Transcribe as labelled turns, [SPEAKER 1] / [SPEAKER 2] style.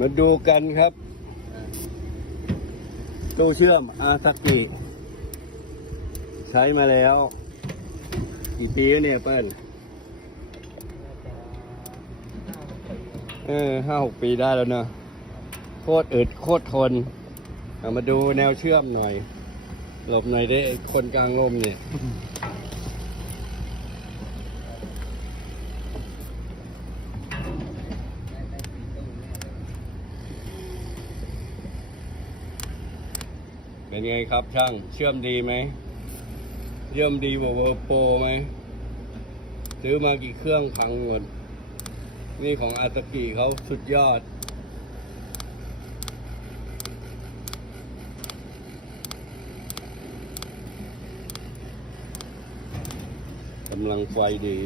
[SPEAKER 1] มาดูกันครับ ตู้เชื่อมอาซากิใช้มาแล้ว กี่ปีแล้วเนี่ยเปิ้ลเออห้าหกปีได้แล้วเนอะโคตรอึดโคตรทนเอามาดูแนวเชื่อมหน่อย หลบหน่อยได้คนกลางลมเนี่ย เป็นไงครับช่างเชื่อมดีไหมเชื่อมดีกว่าเวอร์โปรไหมซื้อมากี่เครื่องพังหมดนี่ของอาตากิเขาสุดยอด กำลังไฟดี